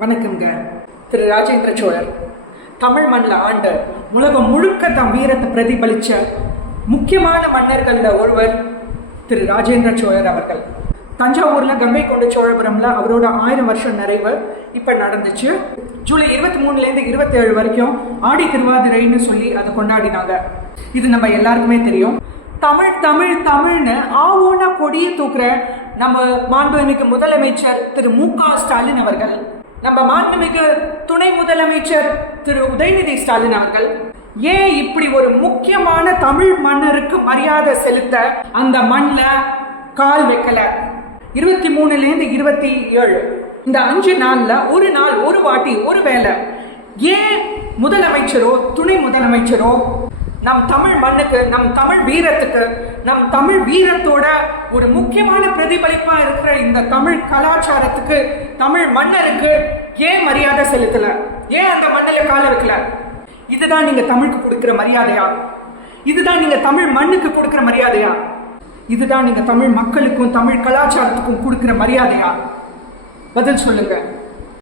வணக்கம்ங்க. திரு ராஜேந்திர சோழர் தமிழ் மண்ணில் ஆண்ட உலகம் முழுக்க தம் வீரத்தை பிரதிபலிச்ச முக்கியமான மன்னர்களில் ஒருவர் திரு ராஜேந்திர சோழர் அவர்கள். தஞ்சாவூர்ல கங்கை கொண்ட சோழபுரம்ல அவரோட ஆயிரம் வருஷம் நிறைவு இப்ப நடந்துச்சு. ஜூலை இருபத்தி மூணுல இருந்து வரைக்கும் ஆடி திருவாதிரைன்னு சொல்லி அதை கொண்டாடினாங்க. இது நம்ம எல்லாருக்குமே தெரியும். தமிழ் தமிழ் தமிழ்னு ஆவோனா கொடியை தூக்குற நம்ம மாண்புமிகு முதலமைச்சர் திரு மு க ஸ்டாலின் அவர்கள். நம்ம மாண்புமிகு துணை முதலமைச்சர் திரு உதயநிதி ஸ்டாலின் அவர்கள் ஏன் இப்படி ஒரு முக்கியமான தமிழ் மன்னருக்கு மரியாதை செலுத்த அந்த மண்ணில் கால் வைக்கல? இருபத்தி மூணுலேருந்து இருபத்தி ஏழு. இந்த அஞ்சு நாளில் ஒரு நாள் ஒரு வாட்டி ஒரு வேளை ஏன் முதலமைச்சரோ துணை முதலமைச்சரோ நம் தமிழ் மண்ணுக்கு நம் தமிழ் வீரத்துக்கு நம் தமிழ் வீரத்தோட ஒரு முக்கியமான பிரதிபலிப்பா இருக்கிற இந்த தமிழ் கலாச்சாரத்துக்கு தமிழ் மன்னருக்கு ஏன் மரியாதை செலுத்தல? ஏன் அந்த மண்ணில் கால வைக்கல இதுதான் நீங்க தமிழுக்கு கொடுக்கிற மரியாதையா? இதுதான் நீங்க தமிழ் மண்ணுக்கு கொடுக்கிற மரியாதையா? இதுதான் நீங்க தமிழ் மக்களுக்கும் தமிழ் கலாச்சாரத்துக்கும் கொடுக்கிற மரியாதையா? பதில் சொல்லுங்க.